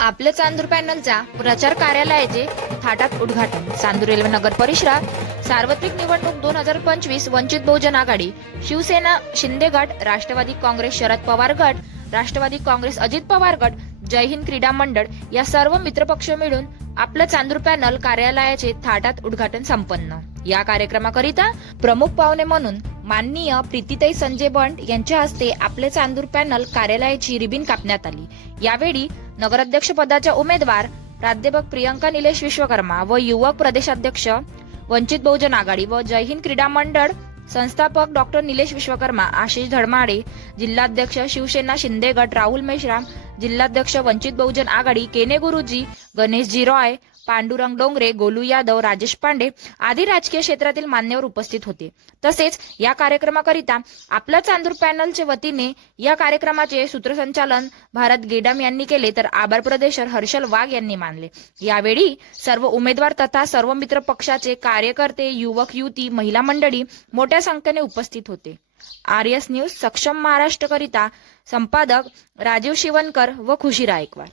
आपलं चांदूर पॅनलच्या प्रचार कार्यालयाचे थाटात उद्घाटन. चांदूर रेल्वे नगर परिसरात सार्वत्रिक निवडणूक दोन हजार पंचवीस वंचित बहुजन आघाडी शिवसेना शिंदे गट राष्ट्रवादी काँग्रेस शरद पवार गट राष्ट्रवादी काँग्रेस अजित पवार गट जय हिंद क्रीडा मंडळ या सर्व मित्रपक्ष मिळून आपलं चांदूर पॅनल कार्यालयाचे थाटात उद्घाटन संपन्न. या कार्यक्रमाकरिता प्रमुख पाहुणे म्हणून माननीय प्रीतीताई संजय बंड यांच्या हस्ते आपले चांदूर पॅनल कार्यालयाची रिबीन कापण्यात आली. यावेळी नगराध्यक्ष पदाच्या उमेदवार प्राध्यापक प्रियंका निलेश विश्वकर्मा व युवक प्रदेशाध्यक्ष वंचित बहुजन आघाडी व जय हिंद क्रीडा मंडळ संस्थापक डॉक्टर निलेश विश्वकर्मा आशिष धडमाडे जिल्हाध्यक्ष शिवसेना शिंदे गट राहुल मेश्राम जिल्हाध्यक्ष वंचित बहुजन आघाडी केने गुरुजी गणेशजी रॉय पांडुरंग डोंगरे गोलू यादव राजेश पांडे आदी राजकीय क्षेत्रातील मान्यवर उपस्थित होते. तसेच या कार्यक्रमाकरिता आपलं चांदूर पॅनलच्या वतीने या कार्यक्रमाचे सूत्रसंचालन भारत गेडम यांनी केले तर आभार प्रदेशर हर्षल वाघ यांनी मानले. यावेळी सर्व उमेदवार तथा सर्व मित्र पक्षाचे कार्यकर्ते युवक युवती महिला मंडळी मोठ्या संख्येने उपस्थित होते. आर्यस न्यूज सक्षम महाराष्ट्रकरिता संपादक राजीव शिवनकर व खुशी रायकवाड